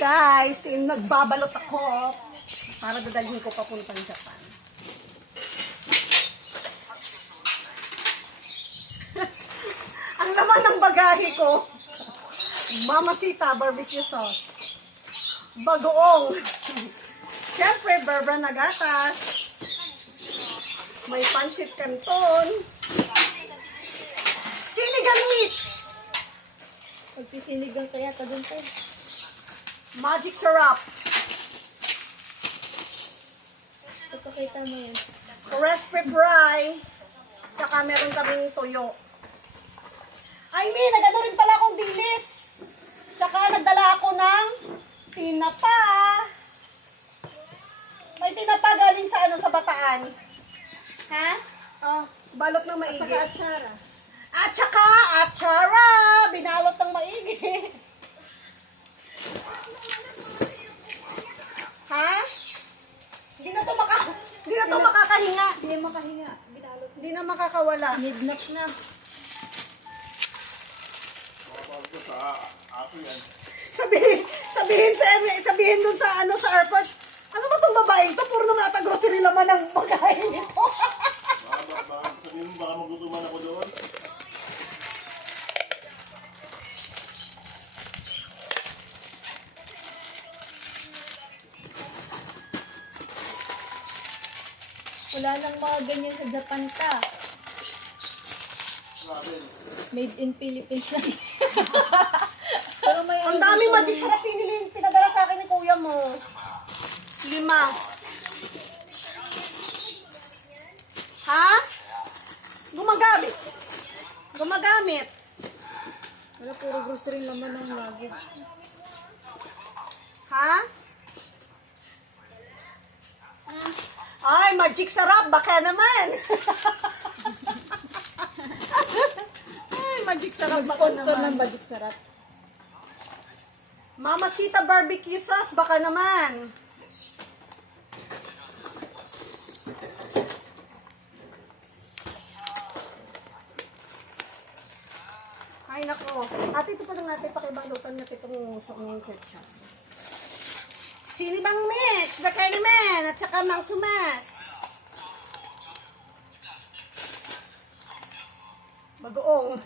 Guys, nagbabalot ako para dadalhin ko papuntang Japan. Ang laman ng bagahe ko, Mamacita barbecue sauce, bagoong, syempre Bourbon na gatas, may pancit canton, sinigang meat, Magsisinigang kaya ka dun tayo. magic syrup, Pagkakita mo yan. crispy fry, tsaka meron kaming toyo. Ay, nagano rin pala akong dilis. Tsaka nagdala ako ng tinapa. May tinapa galing sa sa Bataan. Ha? Oh, balot ng maigi. Saka atsara. At saka, atsara! Binalot ng maigi. Ha? Hindi na to makakahinga. Hindi makahinga. Binalot. Hindi na makakawala. Nidnap na. Sabihin dun sa sa airport, ano ba tong babaeng to? Puro naman ata grocery laman ng pagkain nito. Sabihin mo, baka magutuman ako doon. Wala nang mga ganyan sa Japan ka. Grabe. Made in Philippines lang. Pero may Ang daming magic sarap pinadala sa akin ni kuya mo. 5. Ha? Gumagamit. Wala, puro grocery laman ng luggage. Ha? Ay, magic sarap. Baka naman. Ay, magic sarap. Baka Sponsor ng naman. Magic Sarap. Mamacita barbecue sauce. Baka naman. Ay, nako. Ate, ito pa lang natin pakibalutan natin itong ketchup. Sinibang mix, the Candyman, at saka Mang Tomas. Bagoong.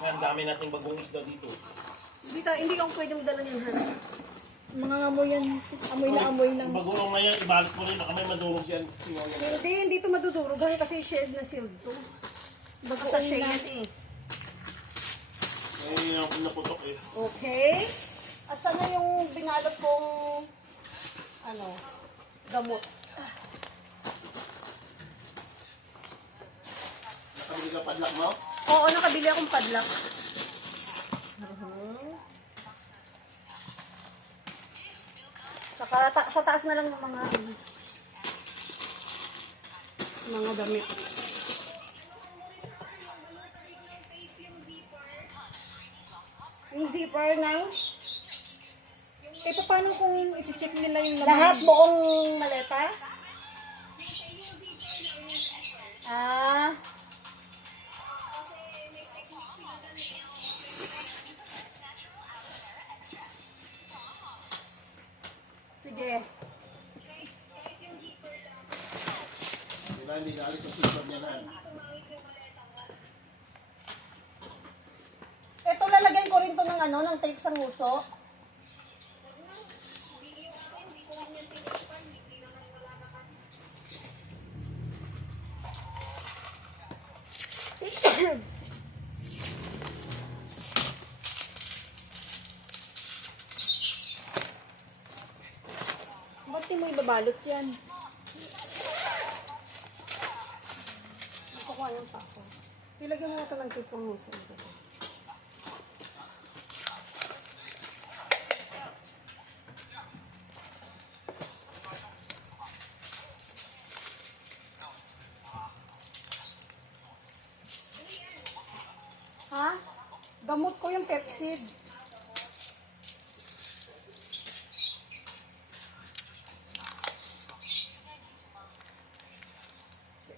Ang dami nating bagong isda dito. Hindi ko pwedeng dala niyan, Han. Mga amoy yan. Amoy na amoy lang. Yung bagong na yan, ibalik mo rin. Baka may madurog yan. Hindi ito madudurugan kasi shield na shield to. Baka sa shade yan eh. Ay, naputok eh. Okay. At sana yung binalot kong gamot. Nakabili ka padlak mo? Oo, nakabili akong padlock. Saka sa taas na lang ng mga damit. Yung zipper ng Eh, paano kung i-check nila yung laman? lahat buong maleta? Ah. Sige. Hindi na alis ang sipag niya na. Ito lalagyan ko rin to ng ng tape sa nguso. Ba't di mo ibabalot yan? Kukuha yung pako. Ilagyan mo ito ng tape ng nguso. Ha? Gamot ko yung Pepsid.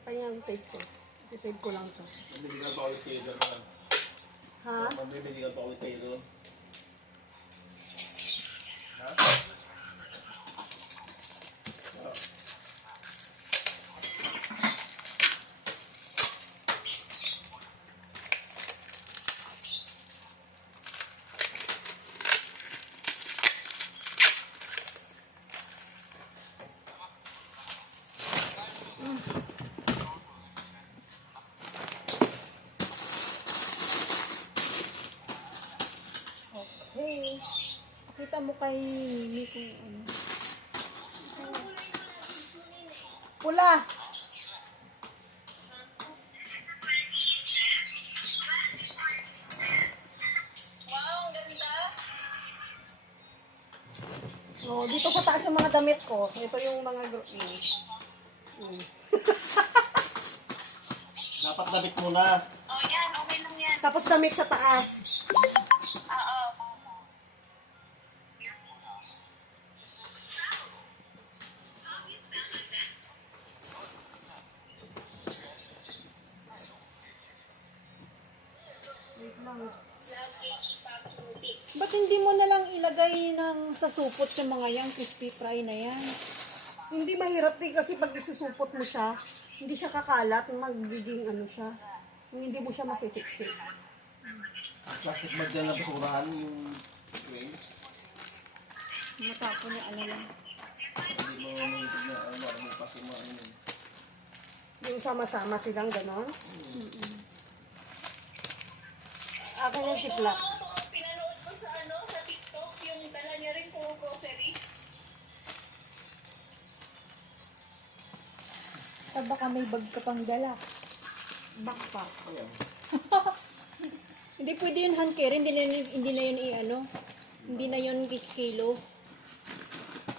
Ayan, tape ko. Tape ko lang to. Hindi na bawal kayo dyan. Ha? Magbibili ka pa ulit kayo doon. Ha? Okay. Pakita mo kay Mimi kung ano. Pula. Oh, dito sa taas yung mga damit ko. Ito yung mga Dapat damit muna. Oh, yan. Okay lang yan. Tapos damit sa taas. Oo. Wait lang. Luggage packing tips. Ba't hindi mo na lang ilagay ng sa supot yung mga yan, crispy fry na yan? Hindi mahirap din kasi pag isusupot mo siya, hindi siya kakalat, magiging ano siya. Hindi mo siya masisiksik. Plastic bag dyan na basurahan yung train. Matapon niya, ano lang. Hindi mo mahitig na bukas yung mga ano. Yung sama-sama silang ganon. Akin yung siplak. Mga pinanood ko sa sa TikTok, yung dala niya rin puro grocery. Baka may bag ka pang dala. Backpack. Ayan. Hindi pwede yun hand carry, hindi na yun i-ano. Hindi na yun kilo.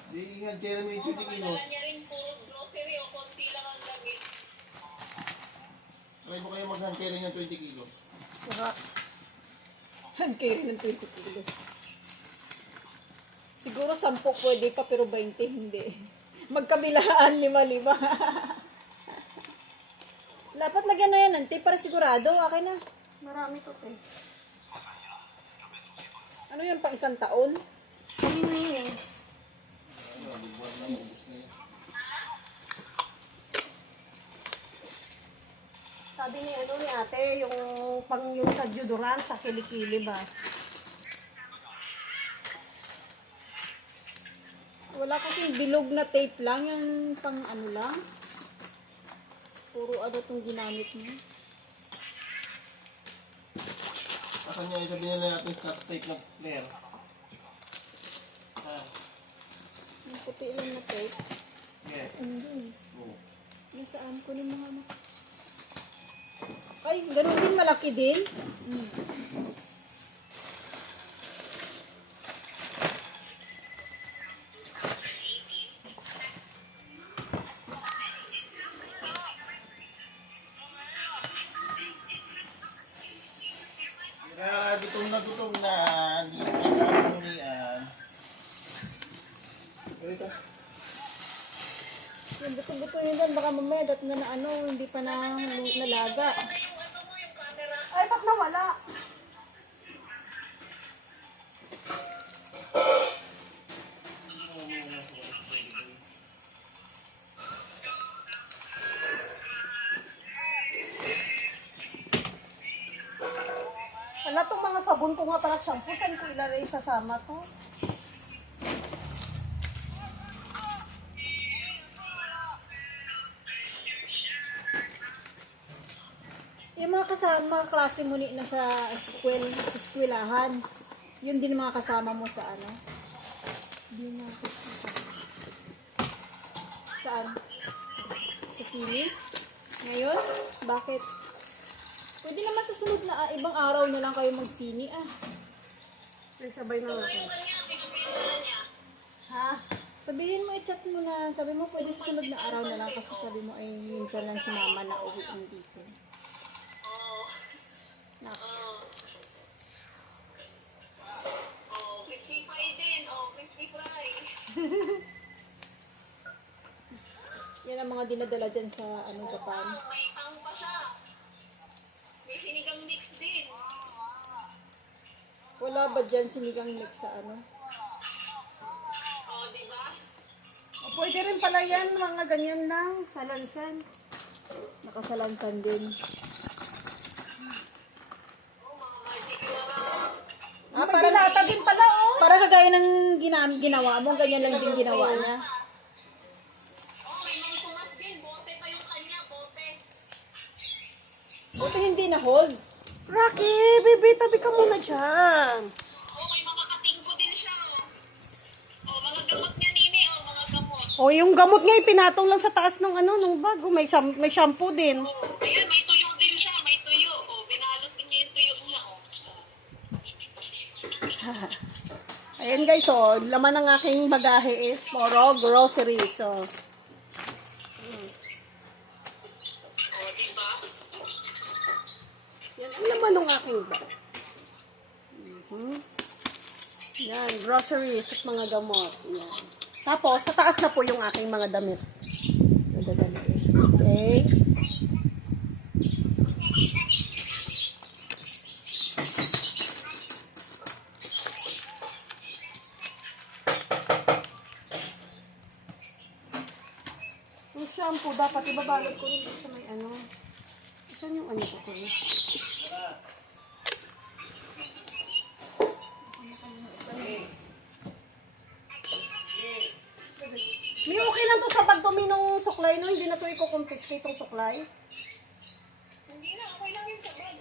Di nga, Jeremy, 20 kilos. Dala niya rin puro grocery o konti lang ang gamit. Try mo kayo mag-hand carry ng 20 kilos. Sarap. Hand carry ng 20 kilos. Siguro 10 pwede pa pero 20 hindi. Magkabilaan 5-5. Dapat lagyan na yan, ante, para sigurado. Okay na. Marami to eh. Ano yan, pang 1 taon? Kanina yun. Buwan na, ubus na yun. Sabi ni ano ni ate, yung sa deodorant sa kilikili ba? Wala kasing bilog na tape lang. Yung pang ano lang. Puro ano itong ginamit mo. Asan niya, sabihin na natin scotch tape ng flare. Ah, Yung puti lang na tape. yeah. Hindi. Oo. Nasaan ko ng mga ano. Ay, ganun din, malaki din. Kaya gutom na, hindi na kamunian. Ito. Yung buto-buto yun doon, baka mamaya dat na ano, hindi pa na nalaga. Ano yung mo, yung camera? Ay, ba't nawala? Wala tong mga sabon ko nga pala shampoo. Saan ko ilalagay sasama to? Yung mga kasama, klase mo ni na sa eskwelahan. Yun din mga kasama mo sa ano. Hindi na ako saan? Sa sili? Ngayon? Bakit? Pwede naman sa sunod na ibang araw na lang kayo magsini Ay, sabay na natin. Ha? Sabihin mo, i-chat mo na. Sabi mo, pwede sa sunod na araw na lang kasi sabi mo ay minsan lang si mama na uwi dito. Oh, crispy fry din. Oh, crispy fry. Yan ang mga dinadala dyan sa ano, Japan. May tang pa siya. May sinigang mix din. Babad dyan, sinigang mix sa ano. O, di ba? O, pwede rin pala yan, mga ganyan lang, salansan. Nakasalansan din. Ah, parang dilata din pala, oh. Para kagaya ng ginawa mo, ganyan lang din ginawa niya. Oh, may mga tumas din. Bote pa yung kanya, bote. Buti hindi na hold. Rocky, baby, tabi ka muna dyan. Oh, may mga katingko din siya, oh. Oh, mga gamot niya, Nini, oh, mga gamot. O, yung gamot nga pinatong lang sa taas ng ng bag. Oh, may shampoo din. Oh, ayan, may tuyo din siya, may tuyo. Oh, binalot niya yung tuyo niya, oh. Ayan guys, oh, laman ng aking bagahe is puro groceries. So, Oh, di ba? yan ang laman ng aking bag. Yan, groceries at mga gamot. Yan. Tapos, sa taas na po yung aking mga damit. Okay. Yung shampoo, dapat ibabalot ko rin sa may ano. Saan yung ano ko ko? May okay lang to sa pagdumi ng suklay, no? Hindi na to i-confiscate tong suklay. Hindi na, okay lang yun sa bag.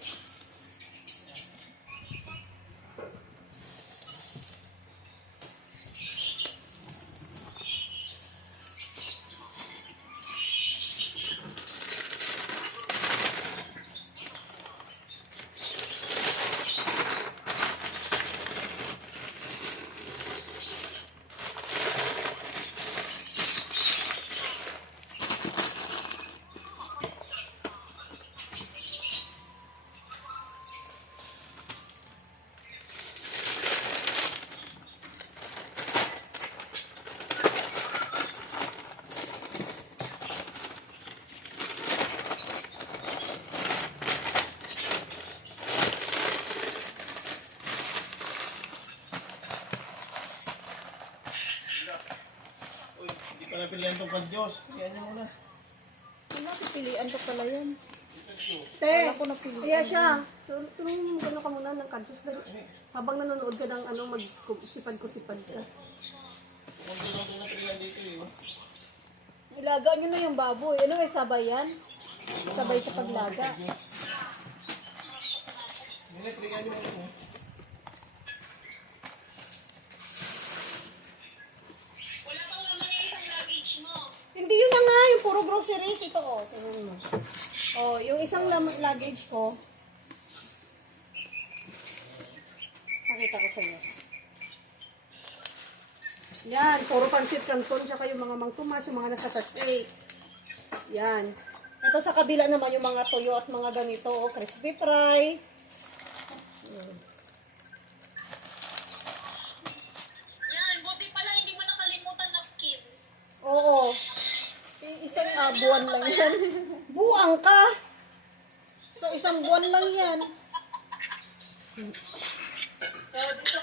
Uy, hindi pa napilihan itong kadyos. Kaya niyo muna. Wala, pipilian ko pala yan. Te, Wala ko napili. kaya siya. Tulungan mo gano'n ka muna ng kansos. Habang nanonood ka ng magsipad-kusipad ka. Kung doon na napilihan dito eh. Ilaga nyo na yung baboy. Ano may sabay yan? Sabay sa paglaga. Hindi napilihan niyo muna. Wala pang laman yung isang luggage mo. Hindi yun na nga, yung puro groceries. Ito, oh. Tingnan mo. Oh, yung isang luggage ko. Pakita ko sa iyo. Yan, puro pansit canton, tsaka yung mga Mang Tomas, yung mga nasa sachet. Yan. Ito sa kabila naman yung mga toyo at mga ganito, oh, crispy fry. Yan, buti pala hindi mo nakalimutan napkin. Oo. Isang buwan lang yan. Buang ka. So, isang buwan lang yan. So, dito